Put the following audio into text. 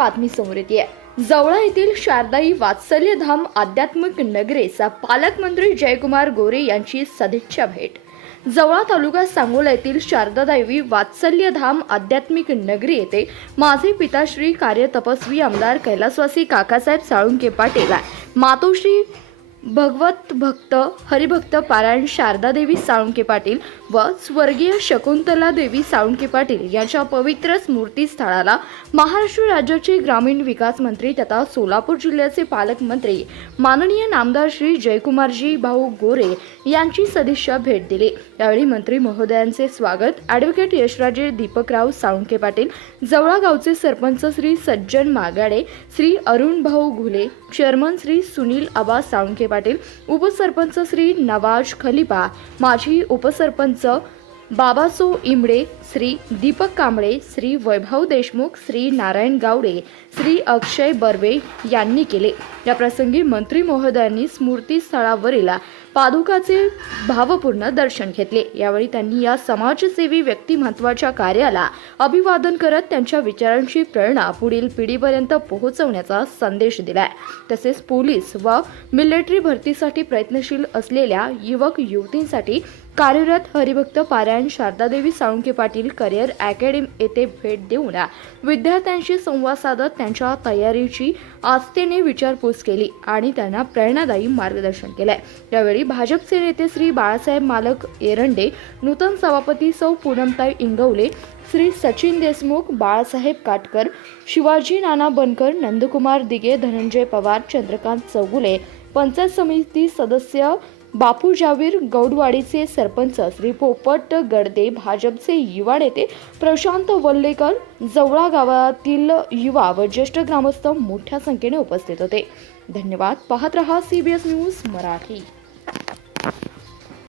बातमी समोर येते। जवळा येथील शारदाई वात्सल्यधाम आध्यात्मिक नगरीचा पालकमंत्री जयकुमार गोरे यांची सदिच्छा भेट। जवळा तालुका सांगोला येथील शारदादेवी वात्सल्यधाम आध्यात्मिक नगरी येथे माझे पिताश्री कार्यतपस्वी आमदार कैलासवासी काकासाहेब साळुंके पाटील, मातोश्री भगवत भक्त हरिभक्त पारायण शारदादेवी साळुंके पाटील व स्वर्गीय शकुंतला देवी साळुंके पाटील यांच्या पवित्र स्मृती स्थळाला महाराष्ट्र राज्याचे ग्रामीण विकास मंत्री तथा सोलापूर जिल्ह्याचे पालकमंत्री माननीय नामदार श्री जयकुमारजी भाऊ गोरे यांची सदिच्छा भेट दिली। यावेळी मंत्री महोदयांचे स्वागत ॲडव्होकेट यशराजे दीपकराव साळुंके पाटील, जवळा गावचे सरपंच श्री सज्जन मागाडे, श्री अरुण भाऊ घुले, चेअरमन श्री सुनील आबा साळुंके पाटील, उपसरपंच श्री नवाज खलिफा, माजी उपसरपंच बाबासो इमडे, श्री दीपक कांबळे, श्री वैभव देशमुख, श्री नारायण गावडे, श्री अक्षय बर्वे यांनी केले। या प्रसंगी मंत्री महोदयांनी स्मृती स्थळावरील पादुकाचे भावपूर्ण दर्शन घेतले। यावेळी त्यांनी या समाजसेवी व्यक्तिमत्वाच्या कार्याला अभिवादन करत त्यांच्या विचारांची प्रेरणा पुढील पिढीपर्यंत पोहोचवण्याचा संदेश दिलाय। तसेच पोलीस व मिलिटरी भरतीसाठी प्रयत्नशील असलेल्या युवक युवतींसाठी कार्यरत हरिभक्त पारायण शारदादेवी साळुंके पाटील करिअर अकॅडमी येथे भेट देऊन विद्यार्थ्यांशी संवाद साधत त्यांच्या तयारीची आस्थेने विचारपूस केली आणि त्यांना प्रेरणादायी मार्गदर्शन केले। यावेळी भाजपचे नेते श्री बाळासाहेब मालक एरंडे, नूतन सभापती सौ पूनमताई इंगवले, श्री सचिन देशमुख, बाळासाहेब काटकर, शिवाजी नाना बनकर, नंदकुमार दिगे, धनंजय पवार, चंद्रकांत चौगुले, पंचायत समिती सदस्य बापू जावीर, गौडवाडीचे सरपंच श्री पोपट गडदे, भाजपचे युवा नेते प्रशांत वल्लेकर, जवळा गावातील युवा व ज्येष्ठ ग्रामस्थ मोठ्या संख्येने उपस्थित होते। धन्यवाद। पाहत रहा CBS न्यूज मराठी।